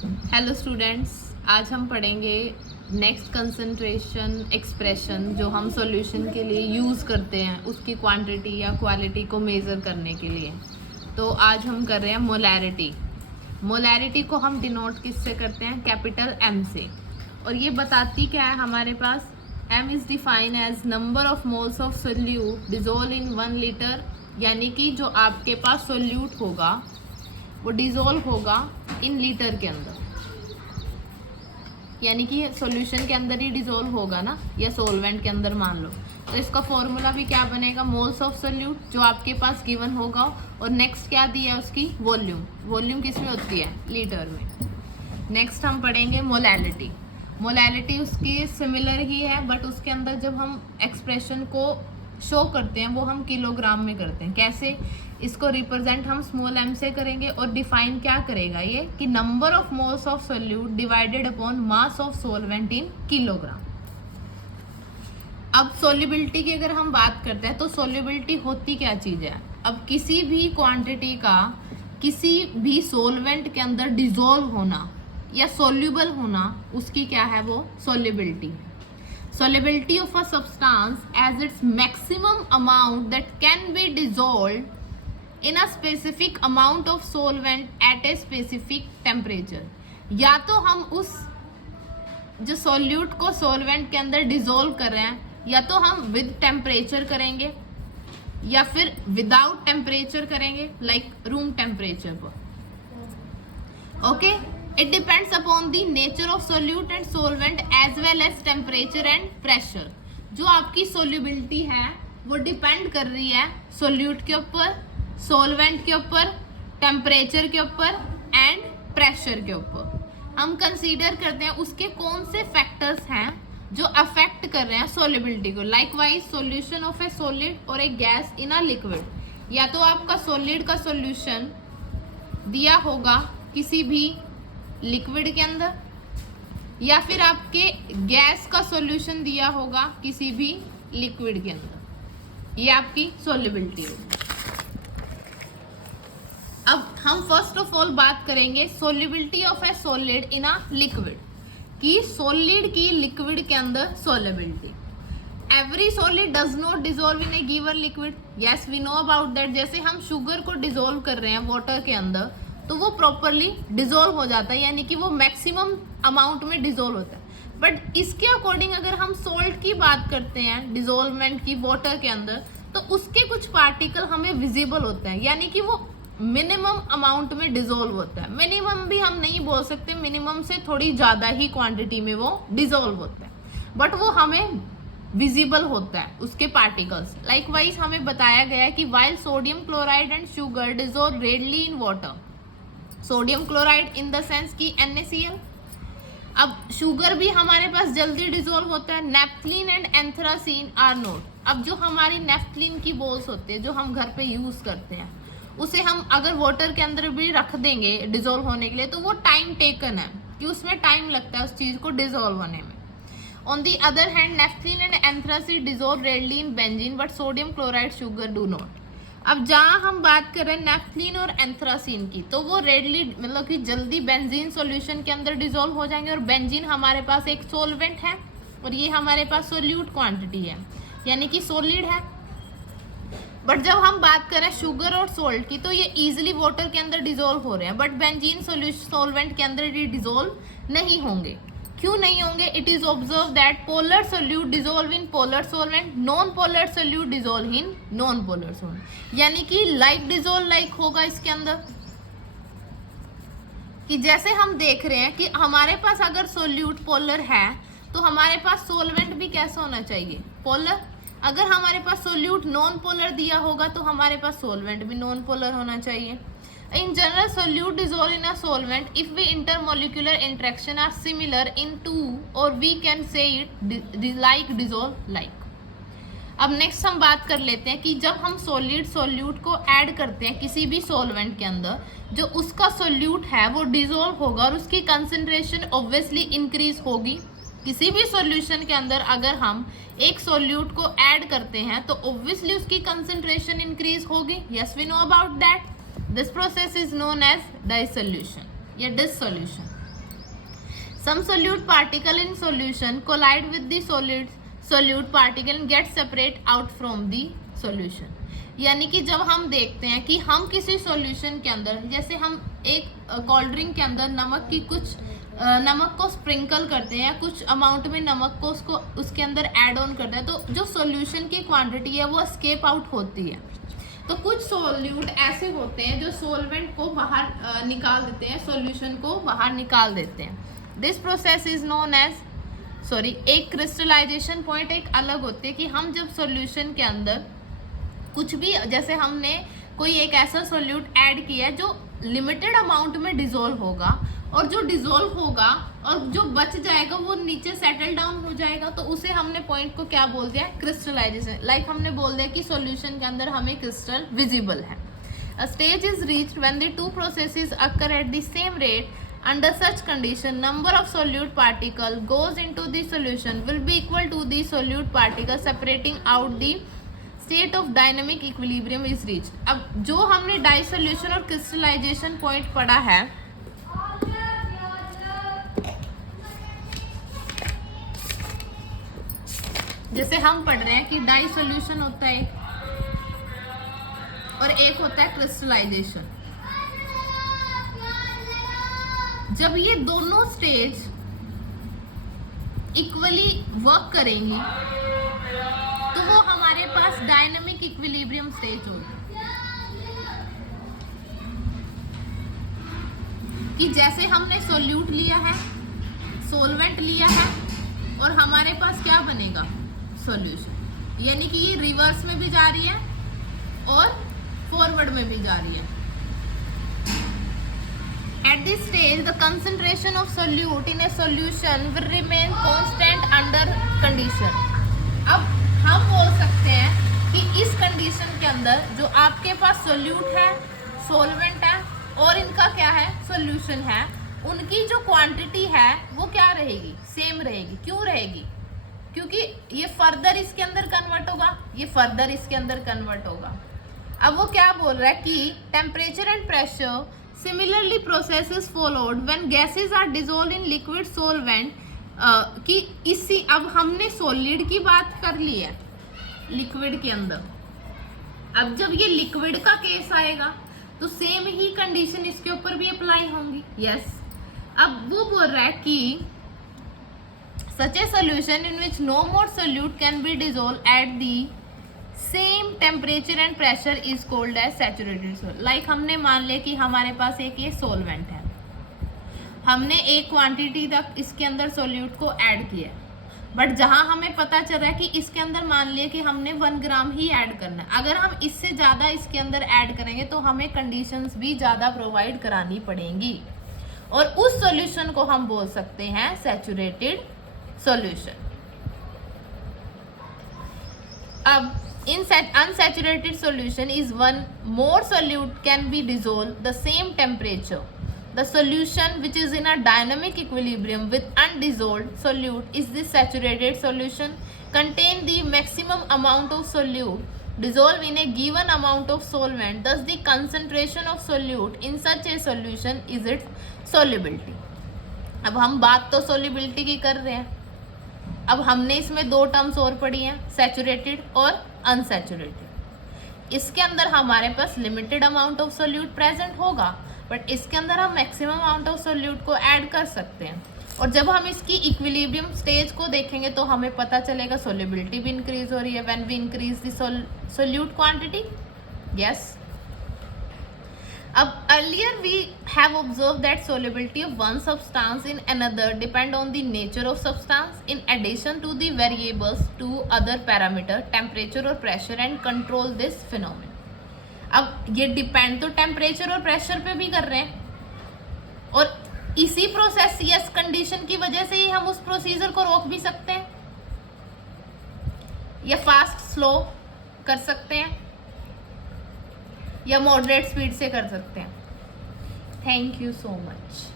Hello students, आज हम पढ़ेंगे नेक्स्ट कंसंट्रेशन एक्सप्रेशन जो हम सॉल्यूशन के लिए यूज़ करते हैं उसकी क्वांटिटी या क्वालिटी को मेज़र करने के लिए। तो आज हम कर रहे हैं मोलैरिटी। मोलैरिटी को हम डिनोट किससे करते हैं? कैपिटल एम से। और ये बताती क्या है हमारे पास? M is define as number of moles of solute dissolve in 1 litre, यानी कि जो आपके पास सोल्यूट होगा वो डिजोल्व होगा इन लीटर के अंदर, यानी कि सॉल्यूशन के अंदर ही डिजोल्व होगा ना, या सोलवेंट के अंदर मान लो। तो इसका फॉर्मूला भी क्या बनेगा? मोल्स ऑफ सोल्यूट जो आपके पास गिवन होगा, और नेक्स्ट क्या दिया है उसकी? वॉल्यूम। वॉल्यूम किस में होती है? लीटर में। नेक्स्ट हम पढ़ेंगे मोलैलिटी। मोलैलिटी उसकी सिमिलर ही है, बट उसके अंदर जब हम एक्सप्रेशन को शो करते हैं वो हम किलोग्राम में करते हैं। कैसे? इसको रिप्रेजेंट हम स्मॉल एम से करेंगे, और डिफाइन क्या करेगा ये कि number of moles of solute divided upon mass of solvent in kilogram. अब सोल्युबिलिटी की अगर हम बात करते हैं तो सोल्युबिलिटी होती क्या चीज है? अब किसी भी क्वांटिटी का किसी भी सोलवेंट के अंदर डिजोल्व होना या सोल्यूबल होना, उसकी क्या है? वो solubility. Solubility of a substance as its maximum amount that can be dissolved in a specific amount of solvent at a specific temperature। या तो हम उस जो सोल्यूट को सोलवेंट के अंदर डिजोल्व कर रहे हैं, या तो हम विद टेम्परेचर करेंगे या फिर विदाउट टेम्परेचर करेंगे, लाइक रूम टेम्परेचर पर। Okay, it depends upon the nature of solute and solvent as well as temperature and pressure। जो आपकी solubility है वो डिपेंड कर रही है सोल्यूट के ऊपर, सोलवेंट के ऊपर, टेम्परेचर के ऊपर एंड प्रेशर के ऊपर। हम कंसीडर करते हैं उसके कौन से फैक्टर्स हैं जो अफेक्ट कर रहे हैं सोल्युबिलिटी को। Likewise solution of a solid और ए गैस इन अ लिक्विड, या तो आपका सॉलिड का सॉल्यूशन दिया होगा किसी भी लिक्विड के अंदर, या फिर आपके गैस का सॉल्यूशन दिया होगा किसी भी लिक्विड के अंदर। ये आपकी सोल्युबिलिटी होगी। अब हम फर्स्ट ऑफ ऑल बात करेंगे solubility of a solid in a liquid, कि सॉलिड की लिक्विड के अंदर solubility. Every solid does not dissolve in a given liquid. Yes, we know about that. जैसे हम शुगर को डिजोल्व कर रहे हैं वाटर के अंदर तो वो प्रॉपरली डिजोल्व हो जाता है, यानी कि वो मैक्सिमम अमाउंट में डिजोल्व होता है। बट इसके अकॉर्डिंग अगर हम सोल्ट की बात करते हैं डिजोल्वमेंट की वाटर के अंदर, तो उसके कुछ पार्टिकल हमें विजिबल होते हैं, यानी कि वो मिनिमम अमाउंट में डिजोल्व होता है। मिनिमम भी हम नहीं बोल सकते, मिनिमम से थोड़ी ज़्यादा ही क्वांटिटी में वो डिजोल्व होता है, बट वो हमें विजिबल होता है उसके पार्टिकल्स। लाइकवाइज हमें बताया गया है कि while sodium chloride and sugar dissolve readily in water. Sodium chloride in the sense की NaCl। अब शुगर भी हमारे पास जल्दी डिजोल्व होता है। Naphthalene and anthracene are not. अब जो हमारी नेफ्थलीन की बॉल्स होती है जो हम घर पे यूज करते हैं, उसे हम अगर वाटर के अंदर भी रख देंगे डिजोल्व होने के लिए, तो वो टाइम टेकन है कि उसमें टाइम लगता है उस चीज को डिजोल्व होने में। On the other hand naphthalene and anthracene dissolve readily in benzene, but sodium chloride sugar do not. अब जहाँ हम बात कर रहे हैं नेफ्थलीन और एंथ्रासीन की, तो वो रेडली मतलब कि जल्दी बेंजीन सॉल्यूशन के अंदर डिजोल्व हो जाएंगे, और बेंजीन हमारे पास एक सोलवेंट है और ये हमारे पास सोल्यूट क्वांटिटी है, यानी कि सॉलिड है। बट जब हम बात करें शुगर और सोल्ट की, तो ये इजीली वाटर के अंदर डिजोल्व हो रहे हैं, बट बेंजीन सॉल्वेंट के अंदर ये डिजोल्व नहीं होंगे। क्यों नहीं होंगे? It is observe that polar solute dissolve in polar solvent, non polar solute dissolve in non polar solvent, यानी कि लाइक डिजोल्व लाइक होगा इसके अंदर। कि जैसे हम देख रहे हैं कि हमारे पास अगर सोल्यूट पोलर है तो हमारे पास सोलवेंट भी कैसा होना चाहिए? पोलर। अगर हमारे पास सोल्यूट नॉन पोलर दिया होगा तो हमारे पास सोलवेंट भी नॉन पोलर होना चाहिए। In general, solute dissolve in a solvent if we intermolecular interaction are similar in two, or we can say it like dissolve like। अब नेक्स्ट हम बात कर लेते हैं कि जब हम सोल्यूट को ऐड करते हैं किसी भी सॉल्वेंट के अंदर, जो उसका सोल्यूट है वो डिजोल्व होगा और उसकी कंसंट्रेशन ऑब्वियसली इंक्रीज होगी। किसी भी सॉल्यूशन के अंदर अगर हम एक सोल्यूट को ऐड करते हैं तो ऑब्वियसली उसकी कंसंट्रेशन इंक्रीज होगी। Yes, we know about that. This process is known as dissolution या dissolution। Some solute particle in solution collide with the solute particle and get separate out from the solution. यानी कि जब हम देखते हैं कि हम किसी सॉल्यूशन के अंदर, जैसे हम एक कोल्ड ड्रिंक के अंदर नमक को स्प्रिंकल करते हैं या कुछ अमाउंट में नमक को उसके अंदर ऐड ऑन करते हैं, तो जो सॉल्यूशन की क्वांटिटी है वो एस्केप आउट होती है. तो कुछ सोल्यूट ऐसे होते हैं जो सोलवेंट को बाहर निकाल देते हैं, सॉल्यूशन को बाहर निकाल देते हैं. This process is known as एक क्रिस्टलाइजेशन पॉइंट एक अलग होते हैं कि हम जब सॉल्यूशन के अंदर कुछ भी, जैसे हमने कोई एक ऐसा सोल्यूट ऐड किया है जो लिमिटेड अमाउंट में डिजोल्व होगा, और जो डिजोल्व होगा और जो बच जाएगा वो नीचे सेटल डाउन हो जाएगा, तो उसे हमने पॉइंट को क्या बोल दिया, क्रिस्टलाइजेशन. लाइक हमने बोल दिया कि सॉल्यूशन के अंदर हमें क्रिस्टल विजिबल है. अ stage is reached when the two processes occur at the same rate. Under such condition, number of solute particle goes into the solution will be equal to the solute particle separating out. The state of dynamic equilibrium is reached. अब जो हमने डाइसोल्यूशन और crystallisation point पढ़ा है, जैसे हम पढ़ रहे हैं कि डाइसोल्यूशन होता है और एक होता है क्रिस्टलाइजेशन. जब ये दोनों स्टेज इक्वली वर्क करेंगी तो वो हमारे पास डायनामिक इक्विलिब्रियम स्टेज होगी. कि जैसे हमने सोल्यूट लिया है, सोलवेंट लिया है, और हमारे पास क्या बनेगा, सॉल्यूशन. यानी कि ये रिवर्स में भी जा रही है और फॉरवर्ड में भी जा रही है. At this stage, the concentration of solute in a solution will remain constant under condition. अब हम बोल सकते हैं कि इस कंडीशन के अंदर जो आपके पास सोल्यूट है, सोलवेंट है और इनका क्या है, सॉल्यूशन है, उनकी जो क्वांटिटी है वो क्या रहेगी, सेम रहेगी. क्यों रहेगी, क्योंकि ये फर्दर इसके अंदर कन्वर्ट होगा, ये फर्दर इसके अंदर कन्वर्ट होगा. अब वो क्या बोल रहा है कि temperature and pressure Similarly, processes followed when gases are dissolved in liquid solvent. कि इसी, अब हमने सॉलिड की बात कर ली है लिक्विड के अंदर. अब जब ये लिक्विड का केस आएगा तो सेम ही कंडीशन इसके ऊपर भी अप्लाई होंगी. यस. अब वो बोल रहा है कि such a solution in which no more solute can be dissolved at the same temperature and pressure is called as saturated solute. Like हमने मान लिया कि हमारे पास एक ये सोलवेंट है, हमने एक क्वांटिटी तक इसके अंदर सोल्यूट को ऐड किया, बट जहां हमें पता चल रहा है कि इसके अंदर मान लिया कि हमने 1 ग्राम ही ऐड करना है. अगर हम इससे ज़्यादा इसके अंदर ऐड करेंगे तो हमें कंडीशंस भी ज़्यादा प्रोवाइड करानी पड़ेंगी, और उस सोल्यूशन को हम बोल सकते हैं सैचुरेटेड सोल्यूशन. अब in unsaturated solution is one more solute can be dissolved the same temperature. The solution which is in a dynamic equilibrium with undissolved solute is the saturated solution. Contain the maximum amount of solute dissolved in a given amount of solvent. Thus the concentration of solute in such a solution is its solubility. अब हम बात तो solubility की कर रहे हैं. अब हमने इसमें 2 टर्म्स और पढ़ी हैं, सैचुरेटेड और अनसैचुरेटेड. इसके अंदर हमारे पास limited amount of solute present होगा, बट इसके अंदर हम मैक्सिमम अमाउंट ऑफ सोल्यूट को ऐड कर सकते हैं. और जब हम इसकी इक्विलिब्रियम स्टेज को देखेंगे तो हमें पता चलेगा सोल्युबिलिटी भी इंक्रीज हो रही है when we increase the solute quantity. Yes. अब earlier we have observed that solubility of one substance in another depend on the nature of substance in addition to the variables to other parameter temperature or pressure and control this phenomenon. अब ये depend तो temperature और pressure पे भी कर रहे हैं, और इसी प्रोसेस यस कंडीशन की वजह से ही हम उस प्रोसीजर को रोक भी सकते हैं या फास्ट स्लो कर सकते हैं या मॉडरेट स्पीड से कर सकते हैं. Thank you so much.